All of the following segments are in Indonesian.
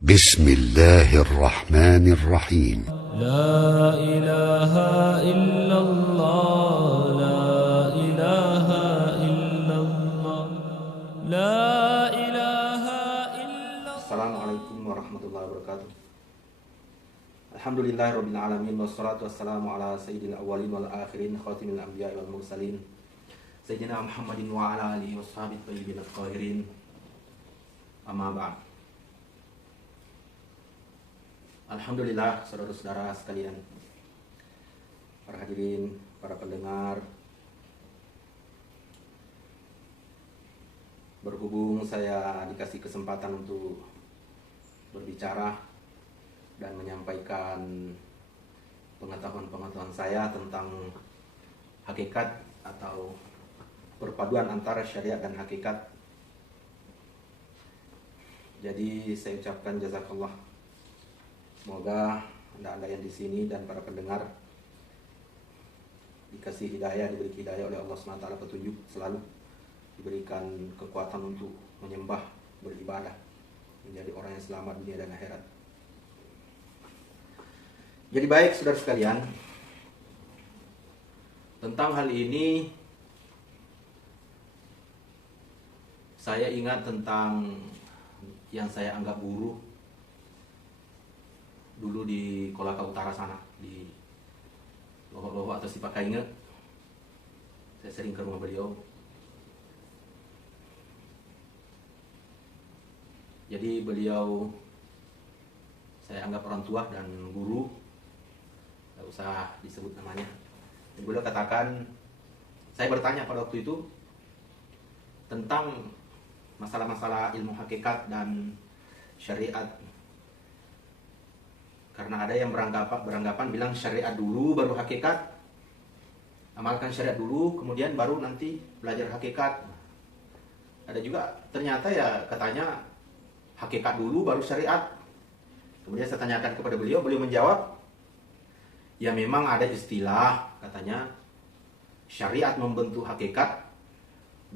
بسم الله الرحمن الرحيم. لا إله إلا الله لا إله إلا الله لا إله إلا الله. Assalamualaikum warahmatullahi wabarakatuh. Alhamdulillahirabbil alamin wassalatu wassalamu ala sayyidil awwalin wal akhirin khatimil anbiya'i wal mursalin sayyidina Muhammadin wa ala alihi washabihi thayyibin at-tahirin. Amma ba'd. Alhamdulillah, saudara-saudara sekalian, para hadirin, para pendengar, berhubung saya dikasih kesempatan untuk berbicara dan menyampaikan pengetahuan-pengetahuan saya tentang hakikat atau perpaduan antara syariat dan hakikat. Jadi saya ucapkan jazakallah. Semoga Anda yang di sini dan para pendengar dikasih hidayah, diberi hidayah oleh Allah SWT, petunjuk selalu, diberikan kekuatan untuk menyembah, beribadah, menjadi orang yang selamat dunia dan akhirat. Jadi baik, saudara sekalian, tentang hal ini saya ingat tentang yang saya anggap guru dulu di Kolaka Utara sana, di Loho-Loho atau Sipakainge. Saya sering ke rumah beliau. Jadi beliau saya anggap orang tua dan guru, tidak usah disebut namanya. Dan beliau katakan, saya bertanya pada waktu itu tentang masalah-masalah ilmu hakikat dan syariat. Karena ada yang beranggapan bilang syariat dulu baru hakikat, amalkan syariat dulu kemudian baru nanti belajar hakikat. Ada juga ternyata ya katanya hakikat dulu baru syariat. Kemudian saya tanyakan kepada beliau menjawab, ya memang ada istilah katanya syariat membentuk hakikat,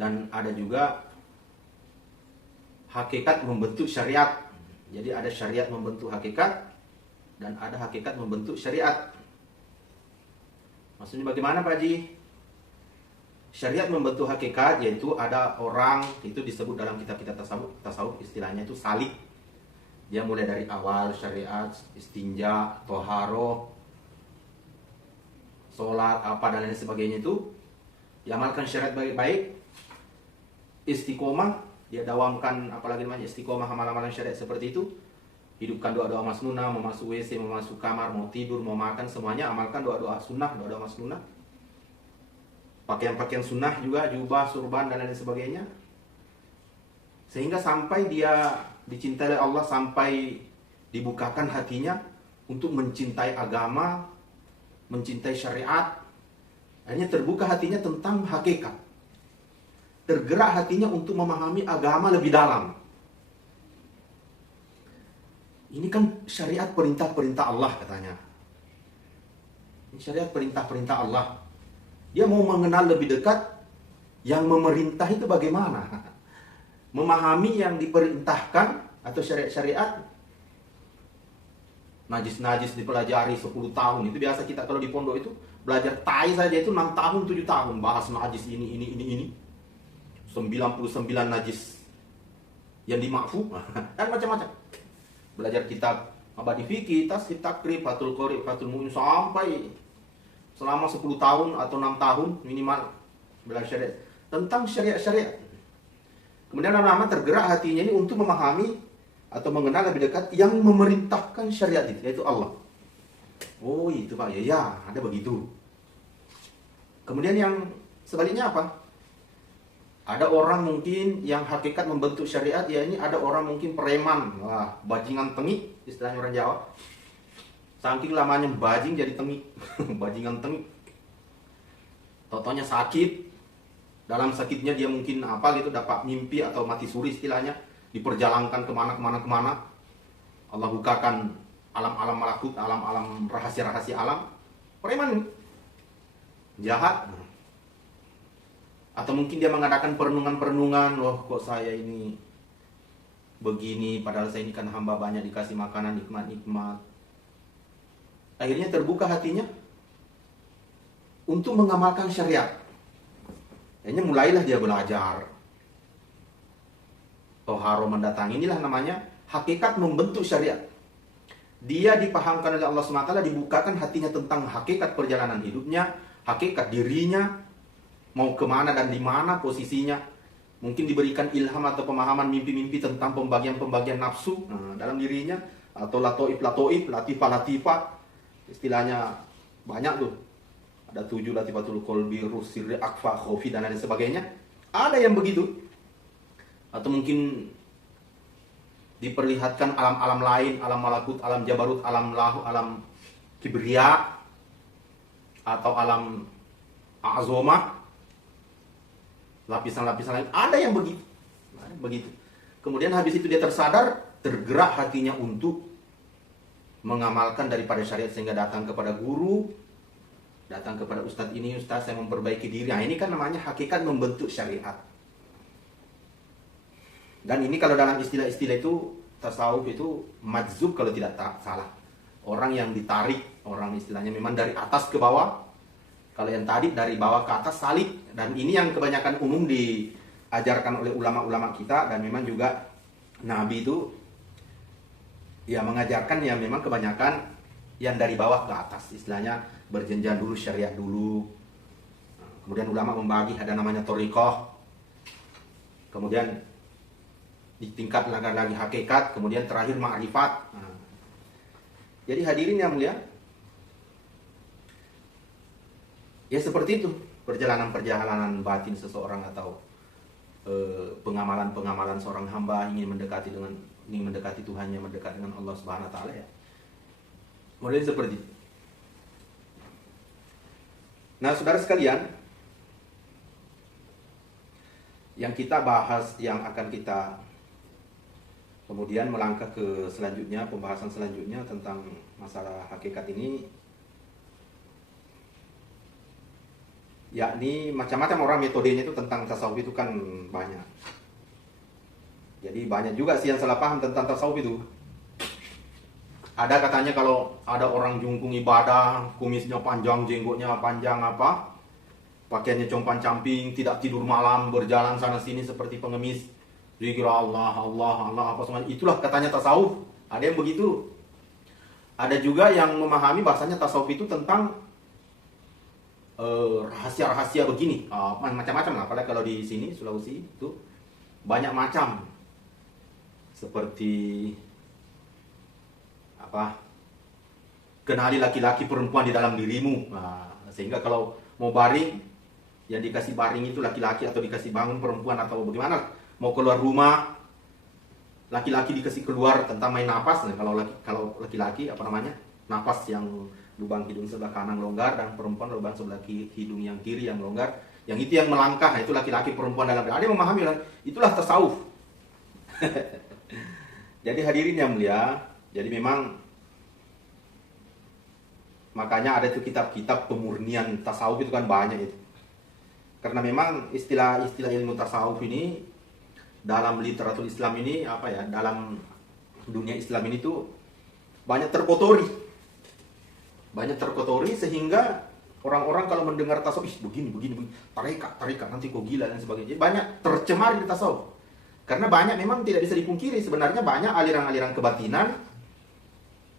dan ada juga hakikat membentuk syariat. Jadi ada syariat membentuk hakikat dan ada hakikat membentuk syariat. Maksudnya bagaimana Pak Haji? Syariat membentuk hakikat yaitu ada orang, itu disebut dalam kitab-kitab tasawuf istilahnya itu salik. Dia mulai dari awal syariat, istinja, toharo, sholat, apa dan lain sebagainya itu diamalkan syariat baik-baik, istiqomah, dia dawamkan apalagi namanya istiqomah amal-amalan syariat seperti itu. Hidupkan doa-doa masnunah, mau masuk WC, mau masuk kamar, mau tidur, mau makan, semuanya amalkan doa-doa sunnah, doa-doa masnunah. Pakaian-pakaian sunnah juga, jubah, surban, dan lain sebagainya. Sehingga sampai dia dicintai oleh Allah, sampai dibukakan hatinya untuk mencintai agama, mencintai syariat. Akhirnya terbuka hatinya tentang hakikat. Tergerak hatinya untuk memahami agama lebih dalam. Ini kan syariat perintah-perintah Allah katanya. Ini syariat perintah-perintah Allah. Dia mau mengenal lebih dekat yang memerintah itu bagaimana. Memahami yang diperintahkan atau syariat-syariat. Najis-najis dipelajari 10 tahun. Itu biasa kita kalau di pondok itu belajar tai saja itu 6 tahun, 7 tahun. Bahas najis ini. 99 najis yang dimakfu. Dan macam-macam. Belajar kitab Abadi Fikih, Tasrif Takrib, Fathul Qorib, Fathul Mu'in, sampai selama 10 tahun atau 6 tahun minimal belajar syariat, tentang syariat-syariat. Kemudian lama-lama tergerak hatinya ini untuk memahami atau mengenal lebih dekat yang memerintahkan syariat itu, yaitu Allah. Oh itu Pak, ya ada begitu. Kemudian yang sebaliknya apa? Ada orang mungkin yang hakikat membentuk syariat, ya ini ada orang mungkin preman, wah, bajingan tengik, istilahnya orang Jawa. Saking lamanya bajing jadi tengik, bajingan tengik. Totonya sakit, dalam sakitnya dia mungkin apa gitu, dapat mimpi atau mati suri istilahnya, diperjalankan kemana. Allah bukakan alam-alam malakut, alam-alam rahasia-rahasia alam. Preman, jahat. Atau mungkin dia mengadakan perenungan-perenungan, loh kok saya ini begini, padahal saya ini kan hamba banyak dikasih makanan nikmat-nikmat. Akhirnya terbuka hatinya untuk mengamalkan syariat. Akhirnya mulailah dia belajar. Toharo mendatangi, inilah namanya hakikat membentuk syariat. Dia dipahamkan oleh Allah SWT, dibukakan hatinya tentang hakikat perjalanan hidupnya, hakikat dirinya, mau kemana dan di mana posisinya. Mungkin diberikan ilham atau pemahaman mimpi-mimpi tentang pembagian-pembagian nafsu dalam dirinya, atau latoif, latifah, istilahnya banyak tuh. Ada 7 latifatul qalbi, rusir, akfa, khofi, dan lain sebagainya. Ada yang begitu. Atau mungkin diperlihatkan alam-alam lain, alam malakut, alam jabarut, alam lahu, alam kibriya, atau alam azomah, lapisan-lapisan lain. Ada yang begitu. Kemudian habis itu dia tersadar, tergerak hatinya untuk mengamalkan daripada syariat, sehingga datang kepada guru, datang kepada ustadz ini, ustadz saya memperbaiki diri. Nah, ini kan namanya hakikat membentuk syariat. Dan ini kalau dalam istilah-istilah itu, tasawuf itu majzub kalau tidak salah. Orang yang ditarik, orang istilahnya memang dari atas ke bawah. Kalau yang tadi dari bawah ke atas salib. Dan ini yang kebanyakan umum diajarkan oleh ulama-ulama kita. Dan memang juga Nabi itu ya mengajarkan yang memang kebanyakan yang dari bawah ke atas. Istilahnya berjenjang dulu, syariat dulu. Kemudian ulama membagi, ada namanya thoriqah. Kemudian ditingkat lagi hakikat, kemudian terakhir ma'rifat. Jadi hadirin yang mulia, ya seperti itu perjalanan-perjalanan batin seseorang, atau pengamalan-pengamalan seorang hamba ingin mendekati Tuhannya, mendekati dengan Allah Subhanahu wa taala ya. Model seperti itu. Nah, saudara sekalian, yang kita bahas, yang akan kita kemudian melangkah ke selanjutnya, pembahasan selanjutnya tentang masalah hakikat ini, yakni macam-macam orang metodenya itu tentang tasawuf itu kan banyak. Jadi banyak juga sih yang salah paham tentang tasawuf itu. Ada katanya kalau ada orang jungkung ibadah, kumisnya panjang, jenggotnya panjang apa, pakaiannya compang-camping, tidak tidur malam, berjalan sana sini seperti pengemis, zikir Allah apa semua, itulah katanya tasawuf. Ada yang begitu. Ada juga yang memahami bahasanya tasawuf itu tentang rahasia-rahasia begini, macam-macam lah. Apalagi kalau di sini Sulawesi itu banyak macam, seperti apa, kenali laki-laki perempuan di dalam dirimu. Sehingga kalau mau baring, yang dikasih baring itu laki-laki, atau dikasih bangun perempuan, atau bagaimana. Mau keluar rumah, laki-laki dikasih keluar tentang main napas. Nah, kalau laki-laki apa namanya, napas yang lubang hidung sebelah kanan longgar, dan perempuan lubang sebelah hidung yang kiri yang longgar. Yang itu yang melangkah, nah itu laki-laki perempuan dalam. Ada yang memahami, itulah tasawuf. Jadi hadirin yang mulia, jadi memang makanya ada itu kitab-kitab pemurnian tasawuf itu kan banyak itu. Karena memang istilah-istilah ilmu tasawuf ini dalam literatur Islam ini, apa ya, dalam dunia Islam ini tuh banyak terkotori. Banyak terkotori sehingga orang-orang kalau mendengar tasawuf, begini, tarekat, nanti kok gila dan sebagainya. Banyak tercemar di tasawuf. Karena banyak, memang tidak bisa dipungkiri, sebenarnya banyak aliran-aliran kebatinan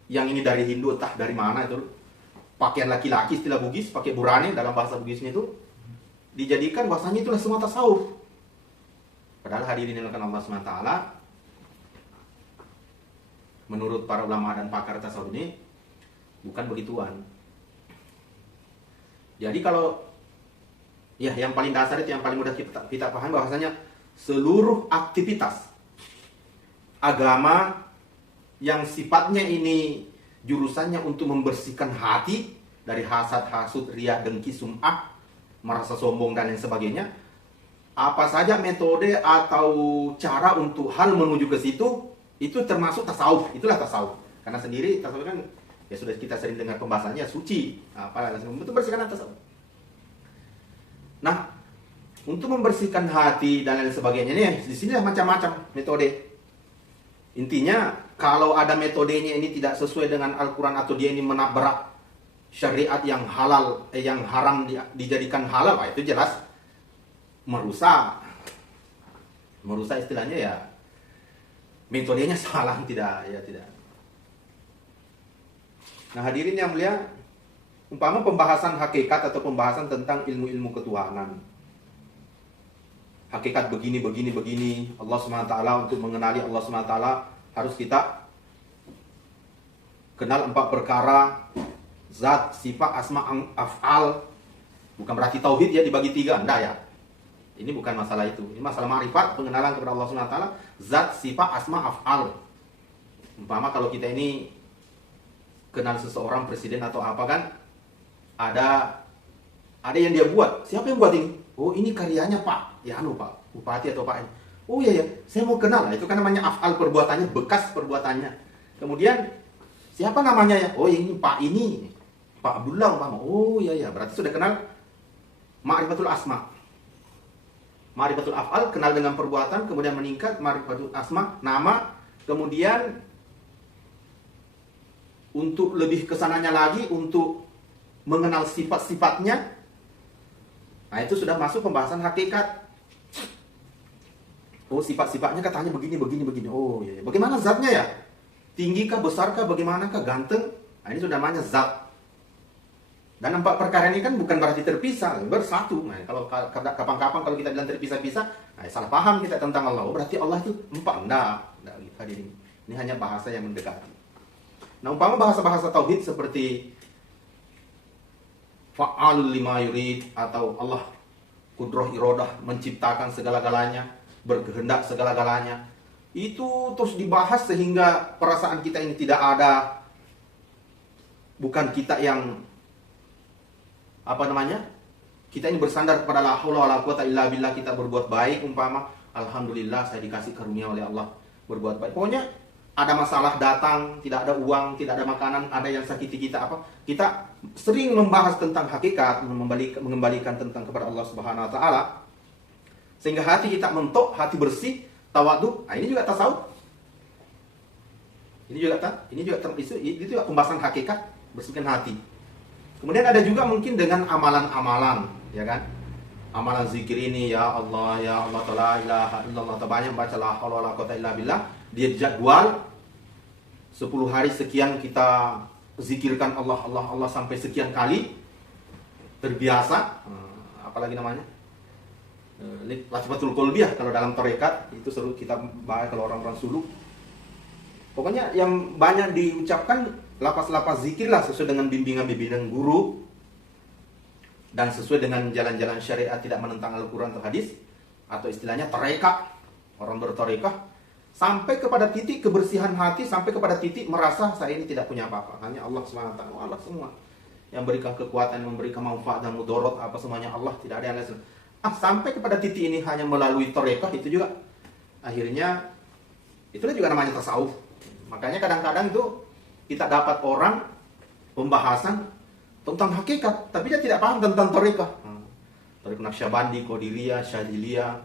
yang ini dari Hindu, entah dari mana itu. Pakaian laki-laki, istilah Bugis, pakai burane dalam bahasa Bugisnya itu dijadikan bahasanya itulah semua tasawuf. Padahal hadirin yang dimuliakan Allah SWT, menurut para ulama dan pakar tasawuf ini bukan begituan. Jadi kalau ya yang paling dasar itu, yang paling mudah kita paham, bahwasanya seluruh aktivitas agama yang sifatnya ini jurusannya untuk membersihkan hati dari hasad, hasud, riya, dengki, sum'ah, merasa sombong dan lain sebagainya, apa saja metode atau cara untuk hal menuju ke situ, itu termasuk tasawuf. Itulah tasawuf. Karena sendiri tasawuf kan ya sudah kita sering dengar pembahasannya, suci, apa itu bersihkan tasawuf. Nah, untuk membersihkan hati dan lain sebagainya nih, di sini macam-macam metode. Intinya kalau ada metodenya ini tidak sesuai dengan Al-Quran atau dia ini menabrak syariat yang halal, yang haram dijadikan halal, itu jelas merusak. Merusak istilahnya ya metodenya salah, tidak. Nah hadirin yang mulia, umpama pembahasan hakikat atau pembahasan tentang ilmu-ilmu ketuhanan. Hakikat begini, Allah SWT, untuk mengenali Allah SWT harus kita kenal 4 perkara, zat, sifat, asma, af'al. Bukan berarti tauhid ya dibagi 3, enggak ya. Ini bukan masalah itu. Ini masalah ma'rifat, pengenalan kepada Allah SWT, zat, sifat, asma, af'al. Umpama kalau kita ini kenal seseorang, presiden atau apa kan, ada yang dia buat. Siapa yang buat ini? Oh, ini karyanya Pak. Ya Pak, bupati atau Pak. Oh iya ya, saya mau kenal. Itu kan namanya af'al, perbuatannya, bekas perbuatannya. Kemudian siapa namanya ya? Oh ini Pak Abdullah umpama. Oh iya, berarti sudah kenal ma'rifatul asma. Ma'rifatul af'al, kenal dengan perbuatan, kemudian meningkat ma'rifatul asma, nama, kemudian untuk lebih kesananya lagi, untuk mengenal sifat-sifatnya. Nah itu sudah masuk pembahasan hakikat. Oh sifat-sifatnya katanya begini. Oh iya. Bagaimana zatnya ya? Tinggikah, besarkah, bagaimanakah, ganteng? Nah ini sudah namanya zat. Dan 4 perkara ini kan bukan berarti terpisah, bersatu. Nah, kalau kapan-kapan kalau kita bilang terpisah-pisah, nah, salah paham kita tentang Allah. Oh, berarti Allah itu 4. Enggak gitu hadirin. Ini hanya bahasa yang mendekati. Nah, umpama bahasa-bahasa tauhid seperti fa'alul lima yurid, atau Allah kudroh irodah, menciptakan segala-galanya, berkehendak segala-galanya, itu terus dibahas sehingga perasaan kita ini tidak ada. Bukan kita yang kita ini bersandar kepada la haula wala quwata illa billah, kita berbuat baik umpama, alhamdulillah saya dikasih karunia oleh Allah berbuat baik. Pokoknya ada masalah datang, tidak ada uang, tidak ada makanan, ada yang sakiti kita apa, kita sering membahas tentang hakikat, mengembalikan tentang kepada Allah Subhanahu wa taala, sehingga hati kita mentok, hati bersih, tawadhu. Nah, ini juga tasawuf. Ini juga pembahasan hakikat, bersihkan hati. Kemudian ada juga mungkin dengan amalan-amalan, ya kan? Amalan zikir ini, ya Allah la ilaha illallah, banyak baca la haula wala quwata illa billah. Dia jadwal 10 hari sekian kita zikirkan Allah sampai sekian kali, terbiasa. Apalagi namanya Latifatul Qalbiyah kalau dalam tarekat, itu seru kita bahas kalau orang-orang suluk. Pokoknya yang banyak diucapkan lapas-lapas zikir lah, sesuai dengan bimbingan guru dan sesuai dengan jalan-jalan syariat, tidak menentang Al-Quran atau hadis, atau istilahnya tarekat. Orang bertarekat sampai kepada titik kebersihan hati, sampai kepada titik merasa saya ini tidak punya apa-apa, hanya Allah SWT. Allah semua yang berikan kekuatan, memberikan manfaat dan mudorot, apa semuanya Allah, tidak ada yang lain. Sampai kepada titik ini hanya melalui tarekat, itu juga akhirnya itulah juga namanya tasawuf. Makanya kadang-kadang itu kita dapat orang pembahasan tentang hakikat, tapi dia tidak paham tentang tarekat. Tarekat Naqsyabandi, Qadiriyah, Syadziliyah,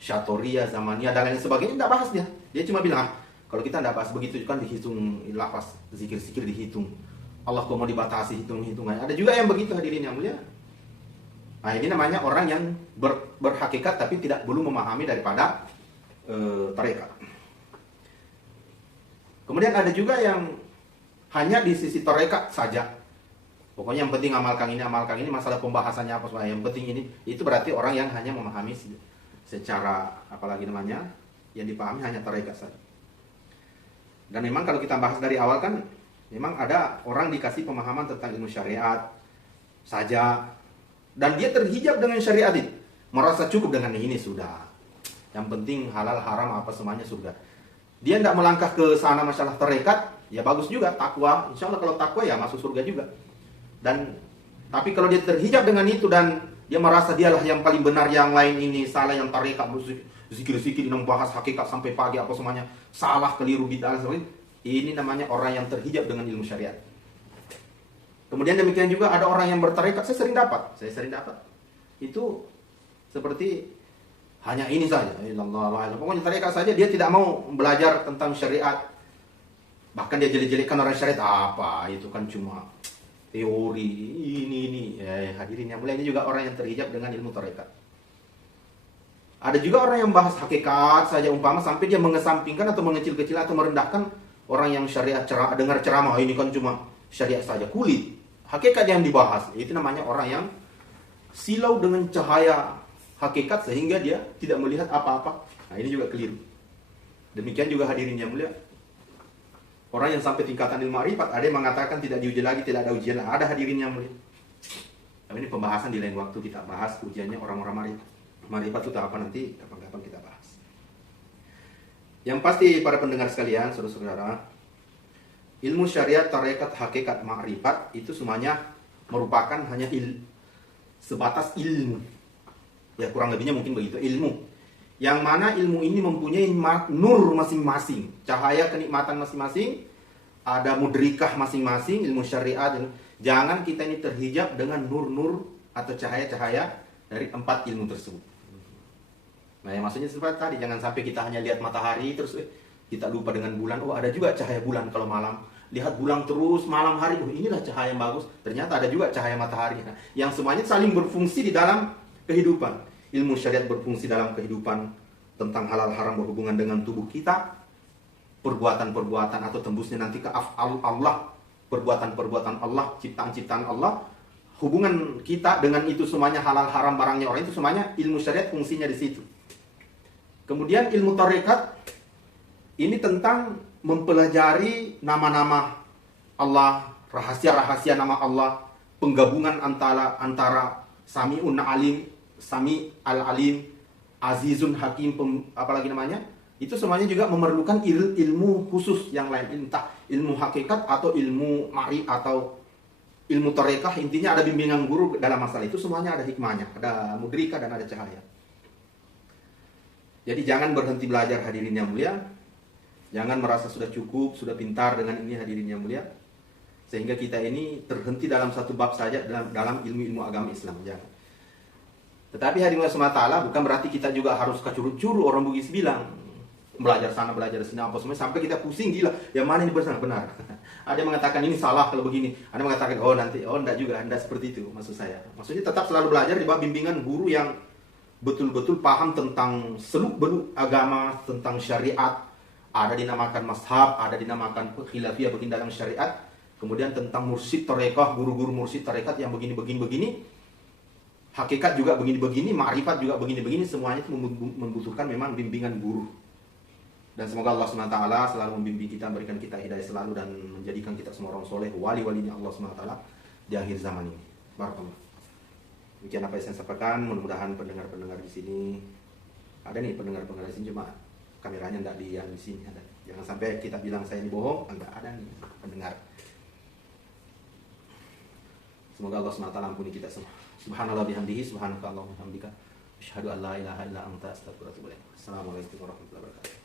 Syatoriyah, Zamaniyah, dan lain sebagainya, tidak bahas dia. Dia cuma bilang, kalau kita tidak bahas begitu kan dihitung lafaz zikir-zikir, dihitung. Allah kok mau dibatasi hitung-hitungannya. Ada juga yang begitu hadirin yang mulia. Nah ini namanya orang yang berhakikat tapi belum memahami daripada tarekat. Kemudian ada juga yang hanya di sisi tarekat saja. Pokoknya yang penting amalkan ini, masalah pembahasannya apa semua. Yang penting ini, itu berarti orang yang hanya memahami secara apalagi namanya, yang dipahami hanya tarekat saja. Dan memang kalau kita bahas dari awal kan, memang ada orang dikasih pemahaman tentang ilmu syariat saja, dan dia terhijab dengan syariat itu, merasa cukup dengan ini sudah. Yang penting halal haram apa semuanya surga. Dia tidak melangkah ke sana masalah tarekat, ya bagus juga takwa. Insya Allah kalau takwa ya masuk surga juga. Tapi kalau dia terhijab dengan itu dan dia merasa dialah yang paling benar, yang lain ini salah, yang tarekat zikir-zikir membahas hakikat sampai pagi apa semuanya salah, keliru, bid'ah, ini namanya orang yang terhijab dengan ilmu syariat. Kemudian demikian juga ada orang yang bertarekat, saya sering dapat itu seperti Hanya ini saja. Pokoknya tarekat saja, dia tidak mau belajar tentang syariat. Bahkan dia jelek-jelekkan orang syariat. Apa? Itu kan cuma teori. Ini. Hadirin yang mulia, ini juga orang yang terhijab dengan ilmu tarekat. Ada juga orang yang bahas hakikat saja, umpama sampai dia mengesampingkan atau mengecil-kecil atau merendahkan orang yang syariat, dengar ceramah, ini kan cuma syariat saja, kulit. Hakikat yang dibahas, itu namanya orang yang silau dengan cahaya hakikat sehingga dia tidak melihat apa-apa. Nah, ini juga keliru. Demikian juga hadirin yang mulia, orang yang sampai tingkatan ilmu ma'rifat, ada yang mengatakan tidak diuji lagi, tidak ada ujian. Ada hadirin yang mulia. Tapi ini pembahasan di lain waktu kita bahas ujiannya orang-orang ma'rifat. Ma'rifat itu apa nanti, kapan-kapan kita bahas. Yang pasti para pendengar sekalian, saudara-saudara, ilmu syariat, tarekat, hakikat, ma'rifat itu semuanya merupakan hanya sebatas ilmu. Ya kurang lebihnya mungkin begitu, ilmu. Yang mana ilmu ini mempunyai nur masing-masing, cahaya kenikmatan masing-masing, ada mudrikah masing-masing, ilmu syariat. Jangan kita ini terhijab dengan nur-nur atau cahaya-cahaya dari 4 ilmu tersebut. Nah, yang maksudnya seperti tadi, jangan sampai kita hanya lihat matahari terus kita lupa dengan bulan. Oh, ada juga cahaya bulan kalau malam. Lihat bulan terus malam hari, oh inilah cahaya yang bagus. Ternyata ada juga cahaya matahari. Nah, yang semuanya saling berfungsi di dalam kehidupan. Ilmu syariat berfungsi dalam kehidupan tentang halal haram berhubungan dengan tubuh kita, perbuatan-perbuatan atau tembusnya nanti ke af'al Allah, perbuatan-perbuatan Allah, ciptaan-ciptaan Allah, hubungan kita dengan itu semuanya halal haram barangnya orang itu semuanya ilmu syariat fungsinya di situ. Kemudian ilmu tarekat ini tentang mempelajari nama-nama Allah, rahasia-rahasia nama Allah, penggabungan antara Sami'un Alim, Sami Al-Alim, Azizun Hakim, apalagi namanya, itu semuanya juga memerlukan ilmu khusus yang lain, entah ilmu hakikat atau ilmu ma'ri atau ilmu tarekah. Intinya ada bimbingan guru dalam masalah itu, semuanya ada hikmahnya, ada mudrika dan ada cahaya. Jadi jangan berhenti belajar hadirin yang mulia. Jangan merasa sudah cukup, sudah pintar dengan ini hadirin yang mulia, sehingga kita ini terhenti dalam satu bab saja dalam ilmu-ilmu agama Islam. Jangan. Tetapi hadirin Allah SWT bukan berarti kita juga harus kacuru-curu orang Bugis bilang belajar sana belajar sini apa semua sampai kita pusing gila. Yang mana ini benar? Ada yang mengatakan ini salah kalau begini. Ada yang mengatakan enggak juga, enggak seperti itu maksud saya. Maksudnya tetap selalu belajar di bawah bimbingan guru yang betul-betul paham tentang seluk-beluk agama, tentang syariat. Ada dinamakan mazhab, ada dinamakan khilafiyah begini dalam syariat. Kemudian tentang mursyid tarekah, guru-guru mursyid tarekat yang begini-begini. Hakikat juga begini-begini, ma'rifat juga begini-begini. Semuanya itu membutuhkan memang bimbingan guru. Dan semoga Allah SWT selalu membimbing kita, memberikan kita hidayah selalu dan menjadikan kita semua orang soleh, wali-walinya Allah SWT di akhir zaman ini. Barakallah. Demikian apa yang saya sampaikan. Mudah-mudahan pendengar-pendengar di sini, ada nih pendengar-pendengar di sini, cuma kameranya enggak di sini ada. Jangan sampai kita bilang saya ini bohong, enggak ada nih pendengar. Semoga Allah SWT ampuni kita semua. Subhanallah bihamdihi, subhanaka Allahumma hamdika, asyhadu an la ilaha illa anta, astaghfiruka wa atubu ilaik. Assalamualaikum warahmatullahi wabarakatuh.